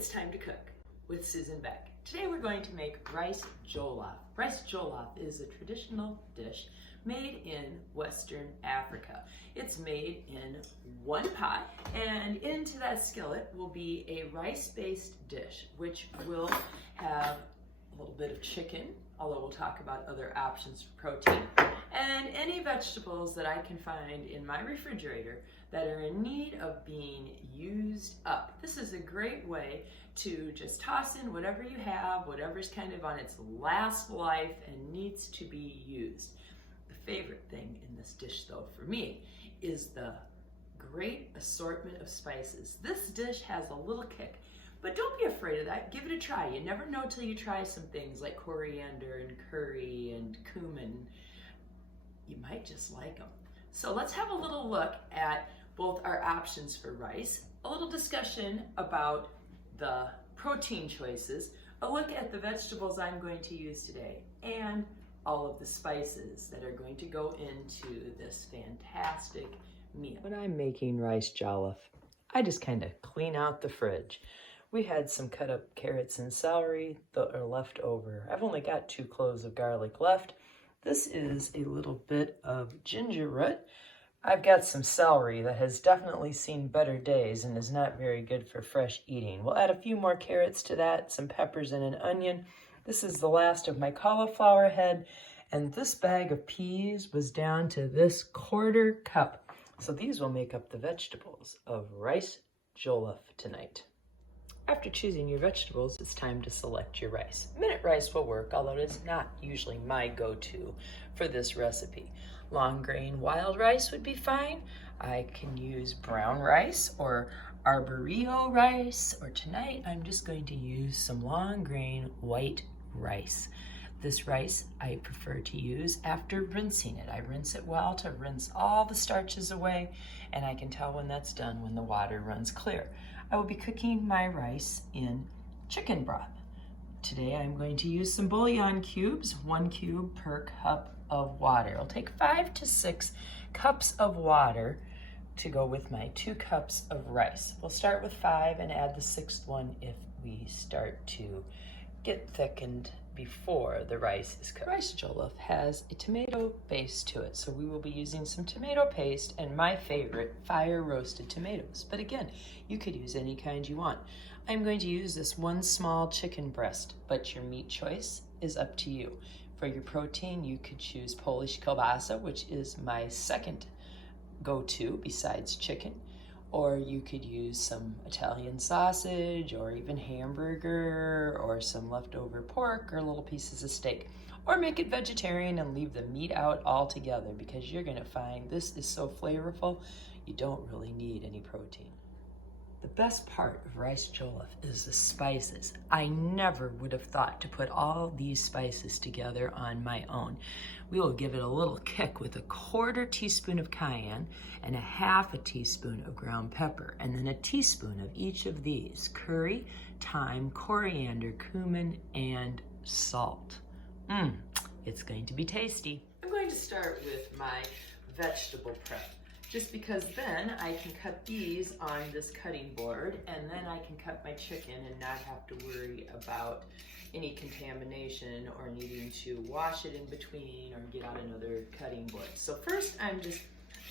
It's time to cook with Susan Beck. Today we're going to make rice jollof. Rice jollof is a traditional dish made in Western Africa. It's made in one pot, and into that skillet will be a rice-based dish, which will have a little bit of chicken, although we'll talk about other options for protein, and any vegetables that I can find in my refrigerator that are in need of being used up. This is a great way to just toss in whatever you have, whatever's kind of on its last life and needs to be used. The favorite thing in this dish, though, for me, is the great assortment of spices. This dish has a little kick, but don't be afraid of that. Give it a try. You never know till you try some things like coriander and curry and cumin. You might just like them. So let's have a little look at both our options for rice, a little discussion about the protein choices, a look at the vegetables I'm going to use today, and all of the spices that are going to go into this fantastic meal. When I'm making rice jollof, I just kind of clean out the fridge. We had some cut up carrots and celery that are left over. I've only got 2 cloves of garlic left. This is a little bit of ginger root. I've got some celery that has definitely seen better days and is not very good for fresh eating. We'll add a few more carrots to that, some peppers and an onion. This is the last of my cauliflower head, and this bag of peas was down to this 1/4 cup. So these will make up the vegetables of rice jollof tonight. After choosing your vegetables, it's time to select your rice. Minute rice will work, although it is not usually my go-to for this recipe. Long grain wild rice would be fine. I can use brown rice or arborio rice, or tonight I'm just going to use some long grain white rice. This rice I prefer to use after rinsing it. I rinse it well to rinse all the starches away, and I can tell when that's done when the water runs clear. I will be cooking my rice in chicken broth. Today I'm going to use some bouillon cubes, 1 cube per cup of water. It'll take 5 to 6 cups of water to go with my 2 cups of rice. We'll start with 5 and add the 6th one if we start to get thickened before the rice is cooked. Rice jollof has a tomato base to it, so we will be using some tomato paste and my favorite, fire roasted tomatoes. But again, you could use any kind you want. I'm going to use this 1 small chicken breast, but your meat choice is up to you. For your protein, you could choose Polish kielbasa, which is my second go-to besides chicken, or you could use some Italian sausage, or even hamburger, or some leftover pork, or little pieces of steak. Or make it vegetarian and leave the meat out altogether, because you're gonna find this is so flavorful, you don't really need any protein. The best part of rice jollof is the spices. I never would have thought to put all these spices together on my own. We will give it a little kick with a 1/4 teaspoon of cayenne and 1/2 teaspoon of ground pepper, and then a teaspoon of each of these: curry, thyme, coriander, cumin, and salt. It's going to be tasty. I'm going to start with my vegetable prep, just because then I can cut these on this cutting board, and then I can cut my chicken and not have to worry about any contamination or needing to wash it in between or get out another cutting board. So first I'm just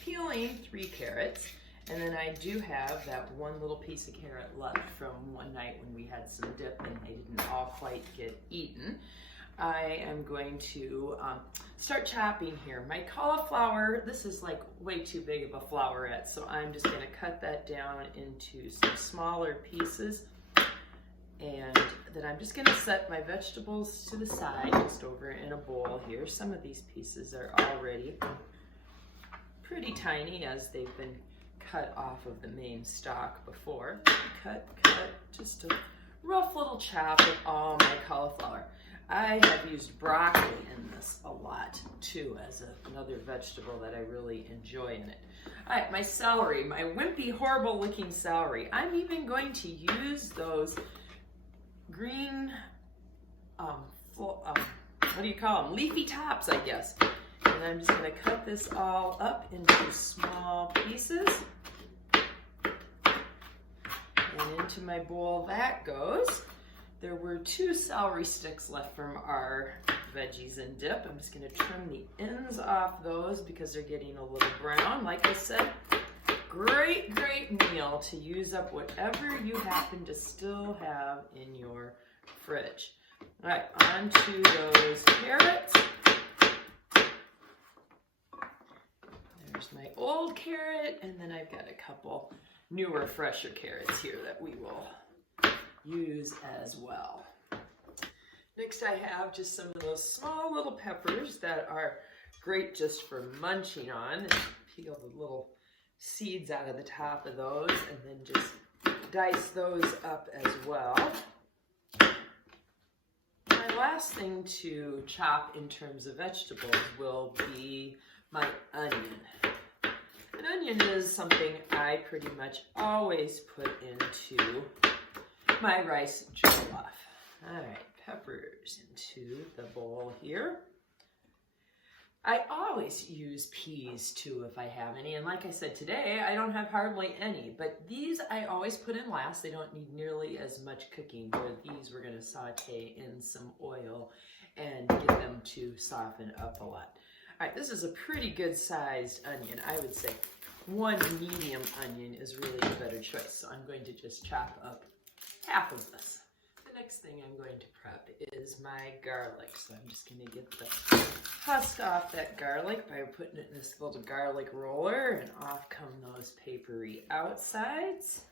peeling 3 carrots, and then I do have that 1 little piece of carrot left from one night when we had some dip and they didn't all quite get eaten. I am going to start chopping here. My cauliflower, this is like way too big of a flowerette, so I'm just gonna cut that down into some smaller pieces. And then I'm just gonna set my vegetables to the side, just over in a bowl here. Some of these pieces are already pretty tiny as they've been cut off of the main stalk before. Cut, just a rough little chop of all my cauliflower. I have used broccoli in this a lot too, as another vegetable that I really enjoy in it. All right, my celery, my wimpy, horrible looking celery. I'm even going to use those green, what do you call them? Leafy tops, I guess. And I'm just gonna cut this all up into small pieces and into my bowl that goes. There were 2 celery sticks left from our veggies and dip. I'm just gonna trim the ends off those because they're getting a little brown. Like I said, great meal to use up whatever you happen to still have in your fridge. All right, on to those carrots. There's my old carrot, and then I've got a couple newer, fresher carrots here that we will use as well. Next I have just some of those small little peppers that are great just for munching on. And peel the little seeds out of the top of those and then just dice those up as well. My last thing to chop in terms of vegetables will be my onion. An onion is something I pretty much always put into my rice jollof. All right, peppers into the bowl here. I always use peas too if I have any, and like I said today, I don't have hardly any, but these I always put in last. They don't need nearly as much cooking, where these we're gonna saute in some oil and get them to soften up a lot. All right, this is a pretty good sized onion. I would say 1 medium onion is really a better choice, so I'm going to just chop up half of this. The next thing I'm going to prep is my garlic. So I'm just going to get the husk off that garlic by putting it in this little garlic roller, and off come those papery outsides.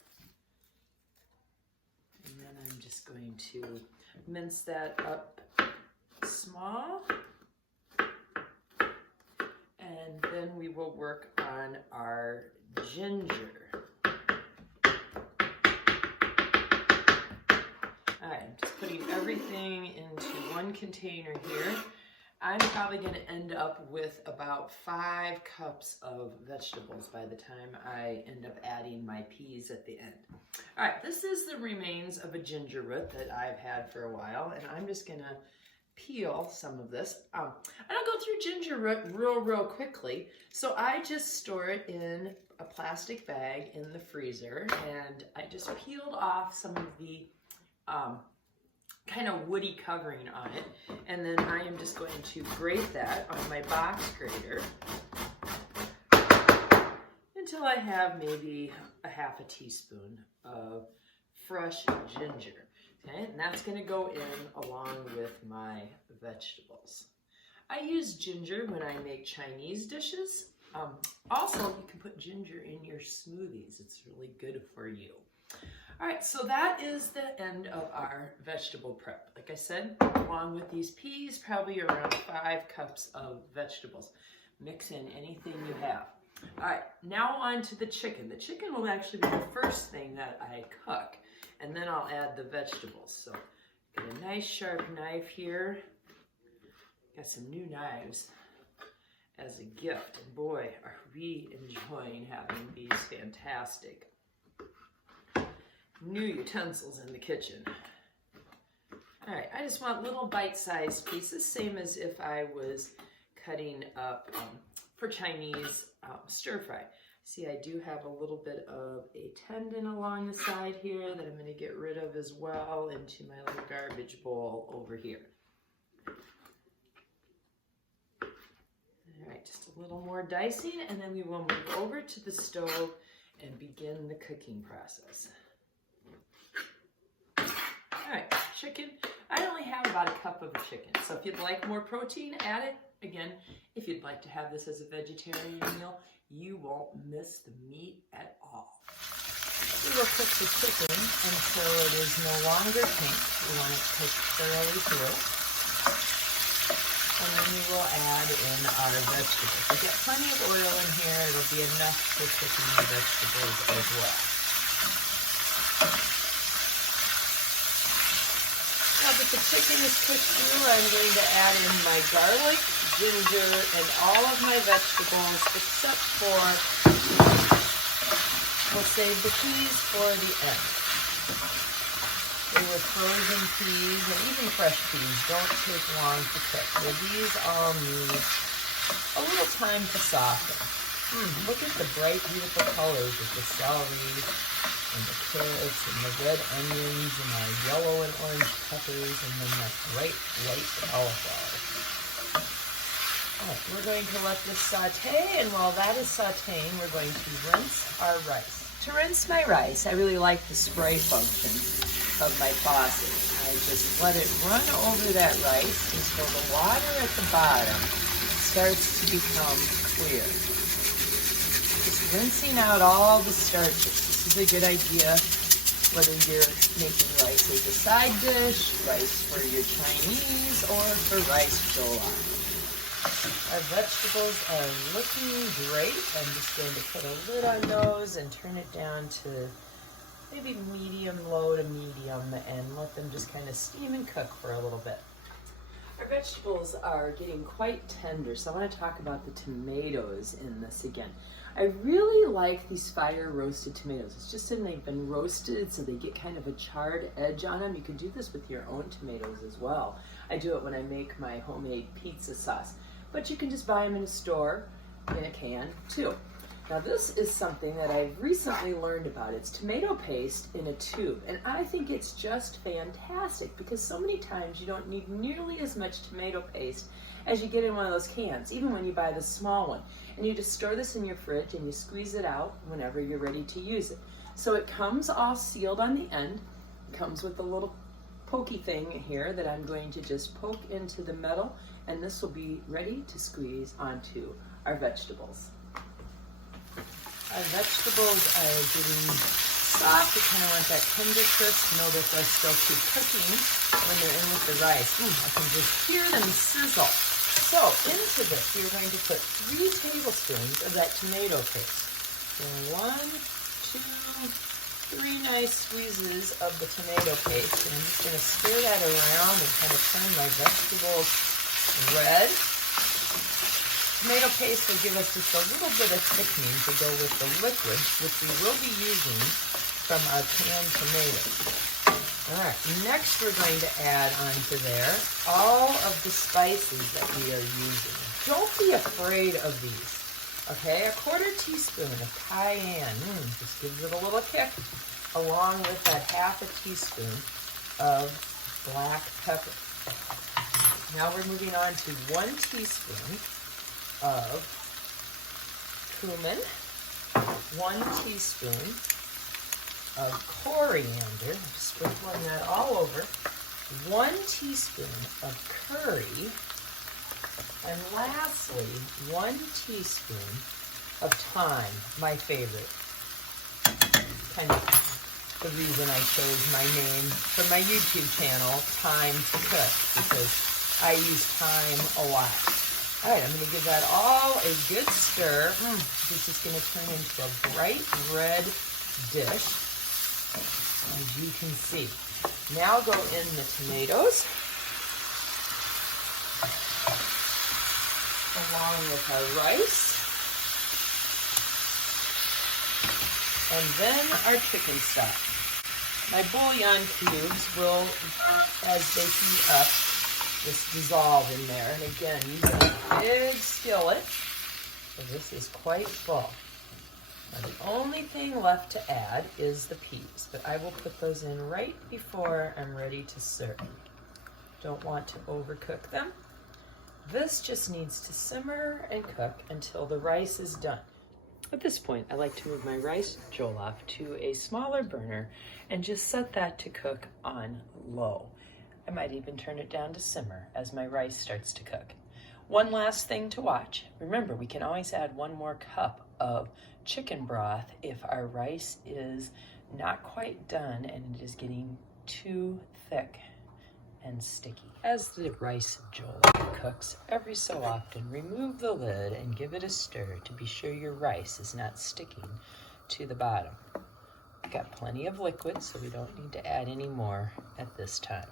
And then I'm just going to mince that up small. And then we will work on our ginger. I'm just putting everything into one container here. I'm probably going to end up with about 5 cups of vegetables by the time I end up adding my peas at the end. All right, this is the remains of a ginger root that I've had for a while, and I'm just going to peel some of this. I don't go through ginger root real quickly, so I just store it in a plastic bag in the freezer, and I just peeled off some of the kind of woody covering on it, and then I am just going to grate that on my box grater until I have maybe a half a teaspoon of fresh ginger. Okay, and that's going to go in along with my vegetables. I use ginger when I make Chinese dishes. Also, you can put ginger in your smoothies. It's really good for you. All right, so that is the end of our vegetable prep. Like I said, along with these peas, probably around 5 cups of vegetables. Mix in anything you have. All right, now on to the chicken. The chicken will actually be the first thing that I cook, and then I'll add the vegetables. So get a nice sharp knife here. Got some new knives as a gift, and boy, are we enjoying having these fantastic new utensils in the kitchen. All right, I just want little bite-sized pieces, same as if I was cutting up for Chinese stir-fry. See, I do have a little bit of a tendon along the side here that I'm going to get rid of as well into my little garbage bowl over here. All right, just a little more dicing, and then we will move over to the stove and begin the cooking process. All right, chicken. I only have about a cup of chicken, so if you'd like more protein, add it. Again, if you'd like to have this as a vegetarian meal, you won't miss the meat at all. We will cook the chicken until it is no longer pink. We want it cooked thoroughly through. And then we will add in our vegetables. We get plenty of oil in here. It'll be enough for cooking the vegetables as well. Now that the chicken is cooked through, I'm going to add in my garlic, ginger, and all of my vegetables except for, we'll save the peas for the end. They were frozen peas, and even fresh peas don't take long to cook. So these all need a little time to soften. Look at the bright, beautiful colors of the celery and the carrots and the red onions and our yellow and orange peppers and then that bright white cauliflower. All right, we're going to let this saute, and while that is sauteing, we're going to rinse our rice. To rinse my rice, I really like the spray function of my faucet. I just let it run over that rice until the water at the bottom starts to become clear. Just rinsing out all the starches. This is a good idea whether you're making rice as a side dish, rice for your Chinese, or for rice jollof. Our vegetables are looking great. I'm just going to put a lid on those and turn it down to maybe medium, low to medium, and let them just kind of steam and cook for a little bit. Our vegetables are getting quite tender, so I want to talk about the tomatoes in this again. I really like these fire roasted tomatoes. It's just that they've been roasted so they get kind of a charred edge on them. You can do this with your own tomatoes as well. I do it when I make my homemade pizza sauce. But you can just buy them in a store in a can too. Now this is something that I've recently learned about. It's tomato paste in a tube, and I think it's just fantastic because so many times you don't need nearly as much tomato paste as you get in one of those cans, even when you buy the small one. And you just store this in your fridge and you squeeze it out whenever you're ready to use it. So it comes all sealed on the end. It comes with a little pokey thing here that I'm going to just poke into the metal, and this will be ready to squeeze onto our vegetables. Our vegetables are getting soft. You kind of want that tender crisp. Know that they'll still keep cooking when they're in with the rice. I can just hear them sizzle. So into this, you're going to put 3 tablespoons of that tomato paste. So 1, 2, 3 nice squeezes of the tomato paste. And I'm just going to stir that around and kind of turn my vegetables red. Tomato paste will give us just a little bit of thickening to go with the liquid, which we will be using from our canned tomatoes. All right, next we're going to add onto there all of the spices that we are using. Don't be afraid of these, okay? 1/4 teaspoon of cayenne, just gives it a little kick, along with that 1/2 teaspoon of black pepper. Now we're moving on to 1 teaspoon of cumin, 1 teaspoon of coriander, just sprinkling that all over, 1 teaspoon of curry, and lastly, 1 teaspoon of thyme, my favorite. Kind of the reason I chose my name for my YouTube channel, Thyme to Cook, because I use thyme a lot. All right, I'm going to give that all a good stir. This is going to turn into a bright red dish, as you can see. Now go in the tomatoes, along with our rice, and then our chicken stock. My bouillon cubes will, as they heat up, just dissolve in there. And again, using a big skillet, so this is quite full. Now the only thing left to add is the peas, but I will put those in right before I'm ready to serve. Don't want to overcook them. This just needs to simmer and cook until the rice is done. At this point, I like to move my rice jollof to a smaller burner and just set that to cook on low. I might even turn it down to simmer as my rice starts to cook. One last thing to watch. Remember, we can always add 1 more cup of chicken broth if our rice is not quite done and it is getting too thick and sticky. As the rice jollof cooks, every so often remove the lid and give it a stir to be sure your rice is not sticking to the bottom. We've got plenty of liquid, so we don't need to add any more at this time.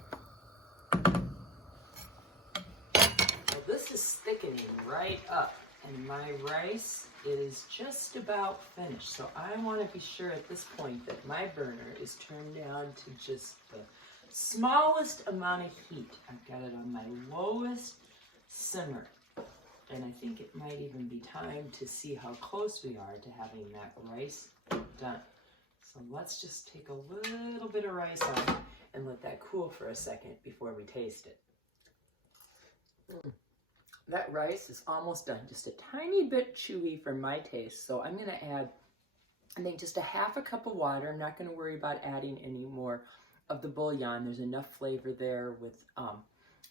Well, this is thickening right up, and my rice is just about finished. So I want to be sure at this point that my burner is turned down to just the smallest amount of heat. I've got it on my lowest simmer. And I think it might even be time to see how close we are to having that rice done. So let's just take a little bit of rice on and let that cool for a second before we taste it. That rice is almost done, just a tiny bit chewy for my taste. So I'm gonna add, I think, just a half a cup of water. I'm not gonna worry about adding any more of the bouillon. There's enough flavor there with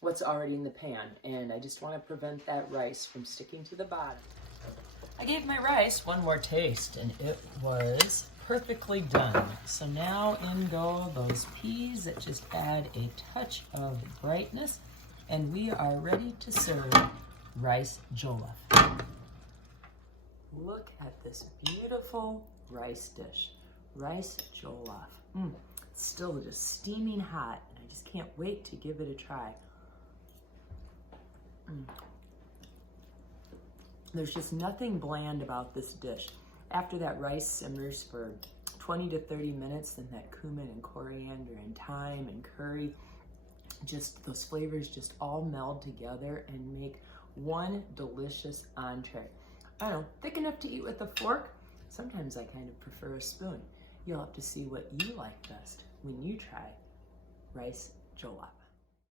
what's already in the pan. And I just wanna prevent that rice from sticking to the bottom. I gave my rice one more taste and it was perfectly done. So now in go those peas that just add a touch of brightness, and we are ready to serve rice jollof. Look at this beautiful rice dish, rice jollof. It's still just steaming hot, and I just can't wait to give it a try. There's just nothing bland about this dish. After that rice simmers for 20 to 30 minutes, then that cumin and coriander and thyme and curry, just those flavors just all meld together and make one delicious entree. I don't know, thick enough to eat with a fork. Sometimes I kind of prefer a spoon. You'll have to see what you like best when you try rice jollof.